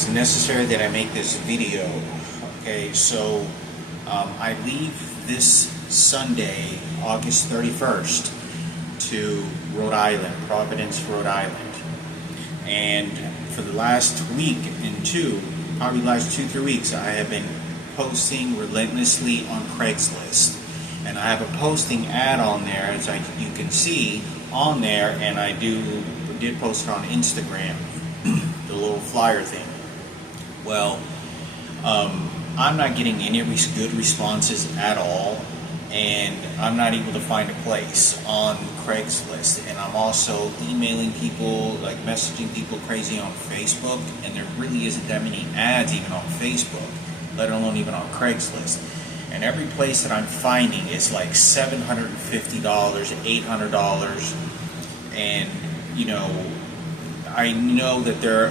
it's necessary that I make this video. Okay, so I leave this Sunday, August 31st, to Rhode Island, Providence, Rhode Island. And for the last week and probably last 2-3 weeks, I have been posting relentlessly on Craigslist. And I have a posting ad on there, as you can see on there, and I did post it on Instagram, the little flyer thing. Well, I'm not getting any good responses at all, and I'm not able to find a place on Craigslist. And I'm also emailing people, like messaging people crazy on Facebook, and there really isn't that many ads even on Facebook, let alone even on Craigslist. And every place that I'm finding is like $750, $800, and I know that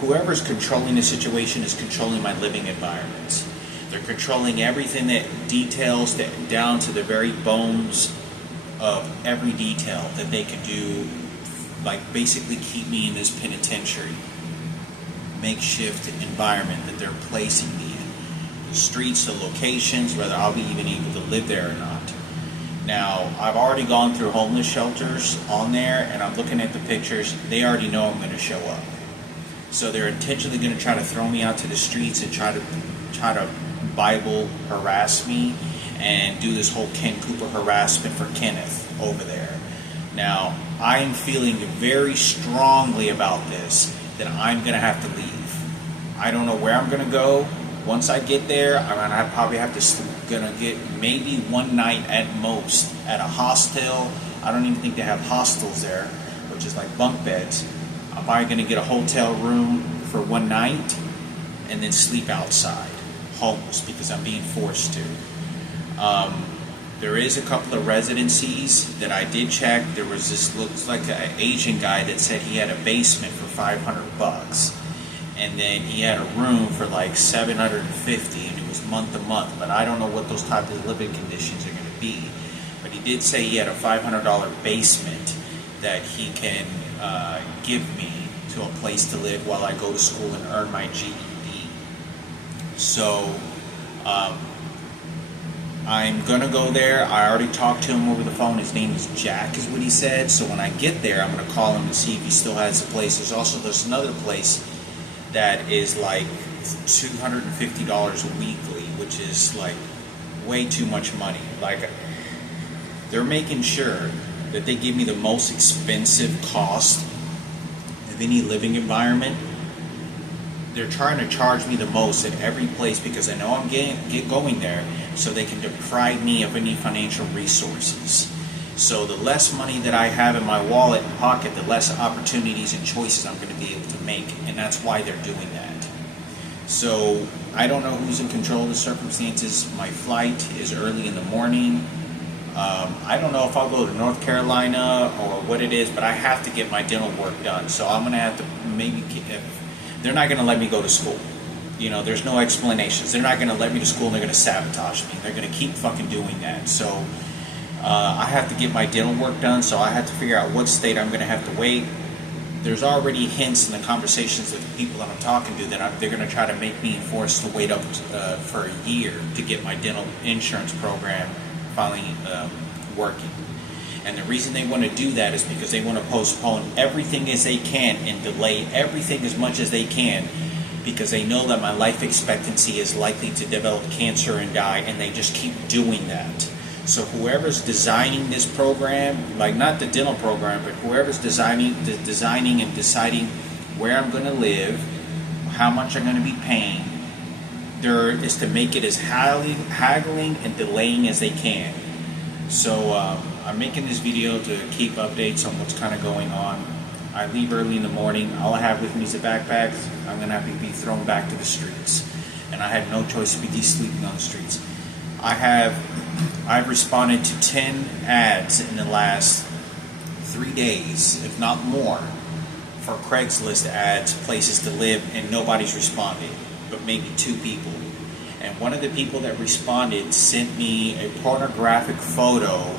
whoever's controlling the situation is controlling my living environments. They're controlling everything that details down to the very bones of every detail that they can do, like basically keep me in this penitentiary makeshift environment that they're placing me in. The streets, the locations, whether I'll be even able to live there or not. Now, I've already gone through homeless shelters on there, and I'm looking at the pictures. They already know I'm going to show up. So they're intentionally going to try to throw me out to the streets and try to Bible harass me and do this whole Ken Cooper harassment for Kenneth over there. Now, I am feeling very strongly about this, that I'm going to have to leave. I don't know where I'm going to go. Once I get there, I probably have to get maybe one night at most at a hostel. I don't even think they have hostels there, which is like bunk beds. I'm probably going to get a hotel room for one night and then sleep outside, homeless, because I'm being forced to. There is a couple of residencies that I did check. There was this, looks like an Asian guy that said he had a basement for $500. And then he had a room for like $750, and it was month to month. But I don't know what those types of living conditions are going to be. But he did say he had a $500 basement that he can give me to a place to live while I go to school and earn my GED. So I'm going to go there. I already talked to him over the phone. His name is Jack, is what he said. So when I get there, I'm going to call him and see if he still has a place. There's another place that is like $250 weekly, which is like way too much money. Like, they're making sure that they give me the most expensive cost of any living environment. They're trying to charge me the most at every place because I know I'm going there, so they can deprive me of any financial resources. So the less money that I have in my wallet and pocket, the less opportunities and choices I'm going to be able to make, and that's why they're doing that. So I don't know who's in control of the circumstances. My flight is early in the morning. I don't know if I'll go to North Carolina or what it is, but I have to get my dental work done. So I'm going to have to they're not going to let me go to school. There's no explanations. They're not going to let me to school and they're going to sabotage me. They're going to keep fucking doing that. So I have to get my dental work done, so I have to figure out what state I'm going to have to wait. There's already hints in the conversations with the people that I'm talking to that they're going to try to make me forced to wait up for a year to get my dental insurance program finally working. And the reason they want to do that is because they want to postpone everything as they can and delay everything as much as they can, because they know that my life expectancy is likely to develop cancer and die, and they just keep doing that. So whoever's designing this program, like not the dental program, but whoever's designing and deciding where I'm going to live, how much I'm going to be paying, there is to make it as haggling and delaying as they can. So I'm making this video to keep updates on what's kind of going on. I leave early in the morning. All I have with me is a backpack. I'm going to have to be thrown back to the streets. And I had no choice but to be sleeping on the streets. I've responded to 10 ads in the last 3 days, if not more, for Craigslist ads, places to live, and nobody's responded, but maybe 2 people. And one of the people that responded sent me a pornographic photo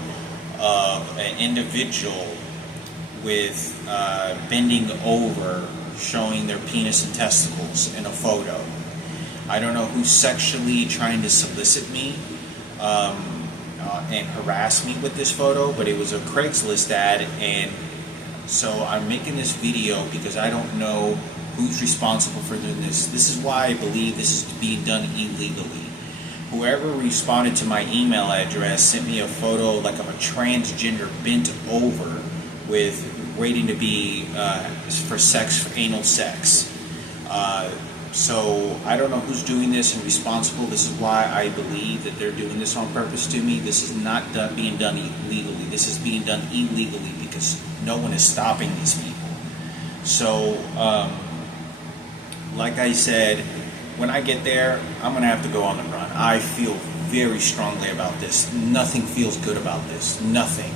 of an individual with bending over, showing their penis and testicles in a photo. I don't know who's sexually trying to solicit me and harass me with this photo, but it was a Craigslist ad, and so I'm making this video because I don't know who's responsible for doing this. This is why I believe this is being done illegally. Whoever responded to my email address sent me a photo like of a transgender bent over with waiting to be for sex, for anal sex. So I don't know who's doing this and responsible. This is why I believe that they're doing this on purpose to me. This is not being done illegally. This is being done illegally because no one is stopping these people. So, like I said, when I get there, I'm going to have to go on the run. I feel very strongly about this. Nothing feels good about this. Nothing.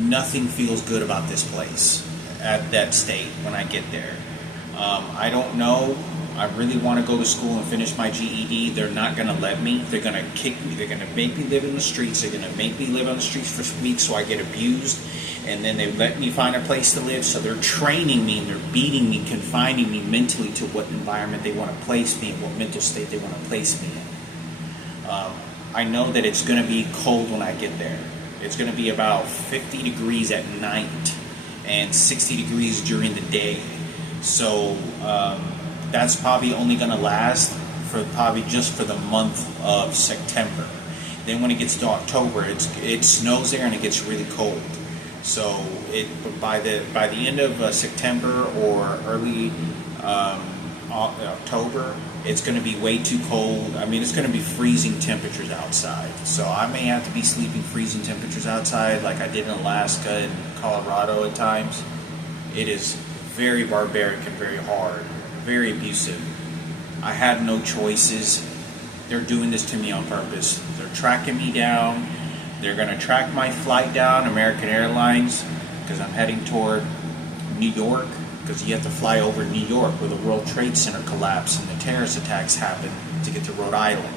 Nothing feels good about this place at that state when I get there. I don't know. I really want to go to school and finish my GED. They're not going to let me. They're going to kick me. They're going to make me live in the streets. They're going to make me live on the streets for weeks so I get abused. And then they let me find a place to live. So they're training me and they're beating me, confining me mentally to what environment they want to place me in, what mental state they want to place me in. I know that it's going to be cold when I get there. It's going to be about 50 degrees at night and 60 degrees during the day. So that's probably only going to last for probably just for the month of September. Then when it gets to October, it snows there and it gets really cold. So by the end of September or early October, it's going to be way too cold. I mean, it's going to be freezing temperatures outside. So I may have to be sleeping freezing temperatures outside like I did in Alaska and Colorado at times. It is very barbaric and very hard, very abusive. I had no choices. They're doing this to me on purpose. They're tracking me down. They're going to track my flight down, American Airlines, because I'm heading toward New York, because you have to fly over New York where the World Trade Center collapsed and the terrorist attacks happened to get to Rhode Island,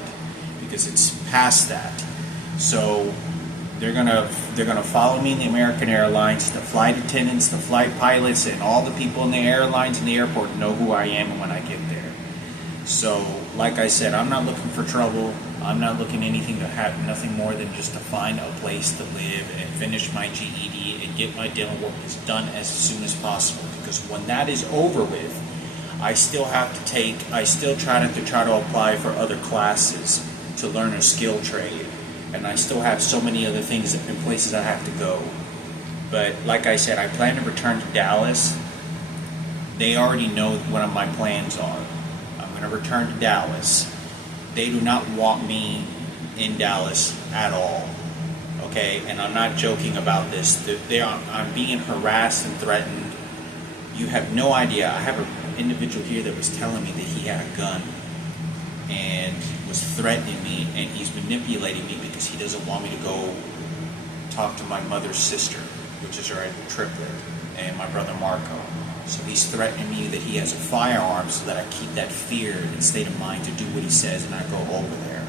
because it's past that. So they're gonna follow me in the American Airlines. The flight attendants, the flight pilots, and all the people in the airlines and the airport know who I am when I get there. So, like I said, I'm not looking for trouble. I'm not looking anything to have, nothing more than just to find a place to live and finish my GED and get my dental work done as soon as possible. Because when that is over with, I still try to apply for other classes to learn a skill trade. And I still have so many other things and places I have to go. But like I said, I plan to return to Dallas. They already know what my plans are. I'm going to return to Dallas. They do not want me in Dallas at all. Okay? And I'm not joking about this. I'm being harassed and threatened. You have no idea. I have an individual here that was telling me that he had a gun and was threatening me, and he's manipulating me because he doesn't want me to go talk to my mother's sister, which is her triplet, and my brother Marco. So he's threatening me that he has a firearm so that I keep that fear and state of mind to do what he says and I go over there.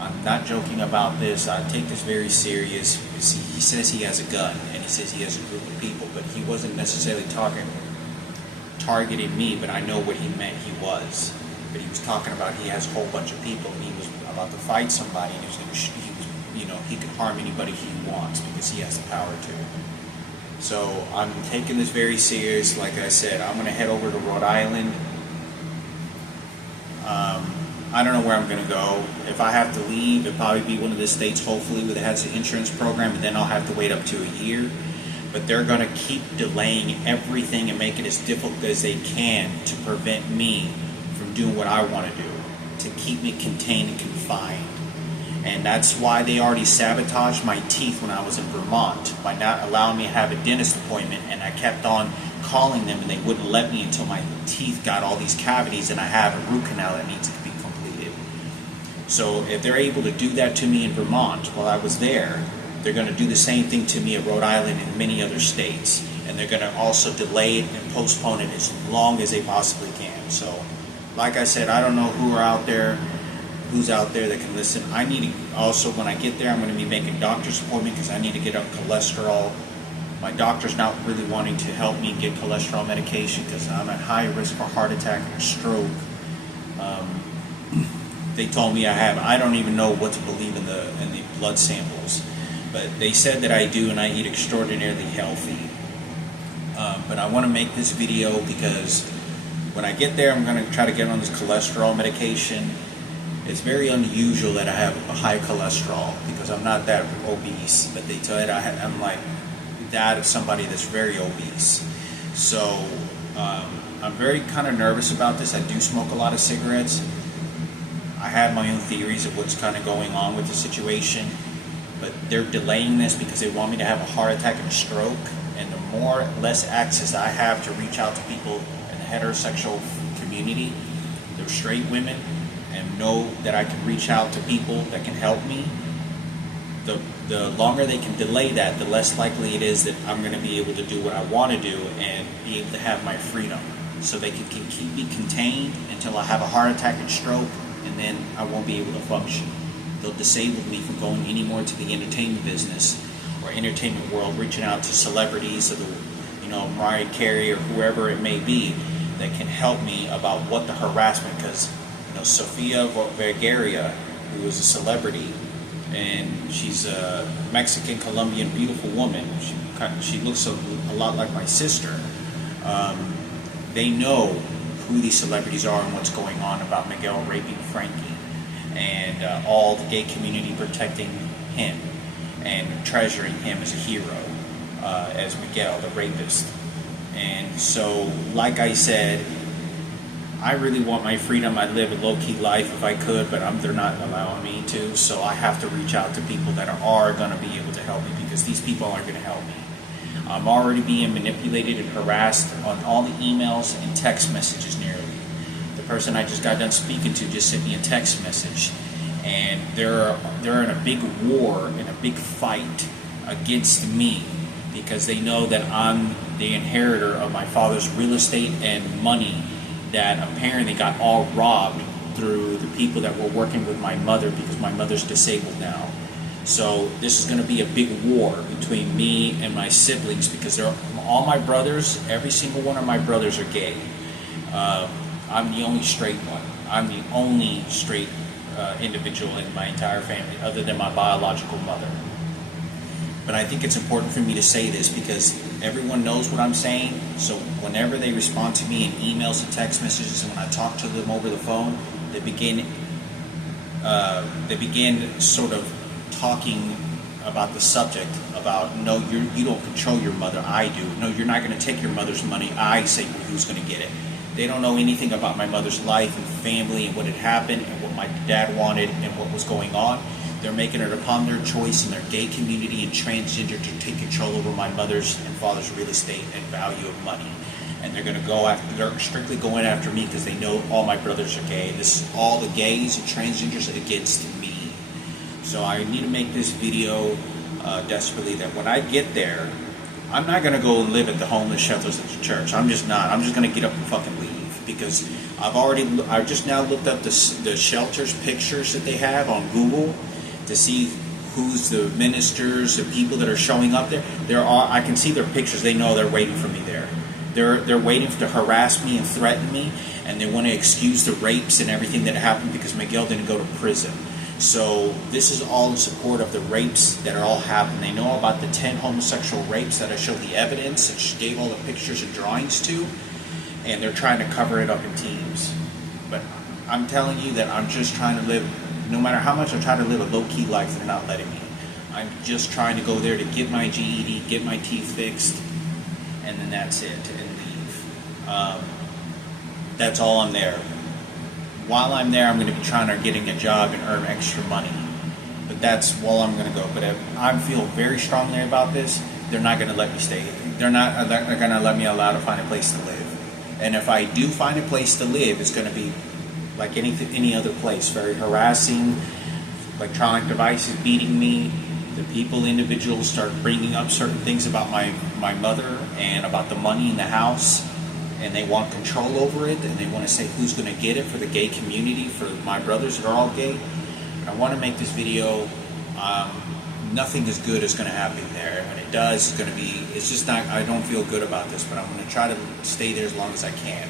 I'm not joking about this. I take this very serious because he says he has a gun and he says he has a group of people, but he wasn't necessarily targeting me, but I know what he meant he was. But he was talking about he has a whole bunch of people and he was about to fight somebody and he could harm anybody he wants because he has the power to. So I'm taking this very serious. Like I said, I'm going to head over to Rhode Island. I don't know where I'm going to go. If I have to leave, it'll probably be one of the states, hopefully, that has an insurance program, and then I'll have to wait up to a year. But they're going to keep delaying everything and make it as difficult as they can to prevent me from doing what I want to do, to keep me contained and confined. And that's why they already sabotaged my teeth when I was in Vermont by not allowing me to have a dentist appointment, and I kept on calling them and they wouldn't let me until my teeth got all these cavities and I have a root canal that needs to be completed. So if they're able to do that to me in Vermont while I was there, they're going to do the same thing to me at Rhode Island and many other states. And they're going to also delay it and postpone it as long as they possibly can. So, like I said, I don't know who's out there that can listen. I need to also, when I get there, I'm going to be making a doctor's appointment because I need to get up cholesterol My doctor's not really wanting to help me get cholesterol medication because I'm at high risk for heart attack and stroke. They told me I don't even know what to believe in the blood samples, but they said that I do, and I eat extraordinarily healthy. But I want to make this video because when I get there, I'm going to try to get on this cholesterol medication. It's very unusual that I have a high cholesterol because I'm not that obese, but they tell it I'm like that of somebody that's very obese. So I'm very kind of nervous about this. I do smoke a lot of cigarettes. I have my own theories of what's kind of going on with the situation, but they're delaying this because they want me to have a heart attack and a stroke. And the less access I have to reach out to people in the heterosexual community, they're straight women, and know that I can reach out to people that can help me, the longer they can delay that, the less likely it is that I'm going to be able to do what I want to do and be able to have my freedom. So they can keep me contained until I have a heart attack and stroke, and then I won't be able to function. They'll disable me from going anymore to the entertainment business or entertainment world, reaching out to celebrities, Mariah Carey or whoever it may be, that can help me about what the harassment, because Sofia Vergara, who is a celebrity, and she's a Mexican Colombian beautiful woman. She looks a lot like my sister. They know who these celebrities are and what's going on about Miguel raping Frankie, and all the gay community protecting him and treasuring him as a hero, as Miguel, the rapist. And so, like I said, I really want my freedom. I'd live a low-key life if I could, but they're not allowing me to, so I have to reach out to people that are going to be able to help me, because these people aren't going to help me. I'm already being manipulated and harassed on all the emails and text messages nearly. The person I just got done speaking to just sent me a text message, and they're in a big war, in a big fight against me, because they know that I'm the inheritor of my father's real estate and money that apparently got all robbed through the people that were working with my mother, because my mother's disabled now. So this is going to be a big war between me and my siblings, because all my brothers, every single one of my brothers are gay. I'm the only straight one. I'm the only straight individual in my entire family, other than my biological mother. But I think it's important for me to say this because everyone knows what I'm saying. So whenever they respond to me in emails and text messages, and when I talk to them over the phone, they begin sort of talking about the subject about, no, you don't control your mother, I do. No, you're not going to take your mother's money, I say who's going to get it. They don't know anything about my mother's life and family and what had happened and what my dad wanted and what was going on. They're making it upon their choice in their gay community and transgender to take control over my mother's and father's real estate and value of money. And they're strictly going after me because they know all my brothers are gay. This is all the gays and transgenders against me. So I need to make this video desperately, that when I get there, I'm not going to go live at the homeless shelters at the church. I'm just not. I'm just going to get up and fucking leave, because I've just now looked up the shelters pictures that they have on Google to see who's the ministers, the people that are showing up there. I can see their pictures. They know they're waiting for me there. They're waiting to harass me and threaten me, and they want to excuse the rapes and everything that happened because Miguel didn't go to prison. So this is all in support of the rapes that are all happening. They know about the 10 homosexual rapes that I showed the evidence and gave all the pictures and drawings to, and they're trying to cover it up in teams. But I'm telling you that I'm just trying to live, no matter how much I try to live a low-key life, they're not letting me. I'm just trying to go there to get my GED, get my teeth fixed, and then that's it, and leave. That's all I'm there. While I'm there, I'm going to be trying to getting a job and earn extra money. But that's while I'm going to go. But if I feel very strongly about this, they're not going to let me stay. They're going to let me allow to find a place to live. And if I do find a place to live, it's going to be like any other place, very harassing, electronic devices beating me. The individuals start bringing up certain things about my mother and about the money in the house, and they want control over it, and they want to say who's going to get it for the gay community, for my brothers that are all gay. I want to make this video nothing as good is going to happen there. And when it does, it's going to be, it's just not, I don't feel good about this, but I'm going to try to stay there as long as I can.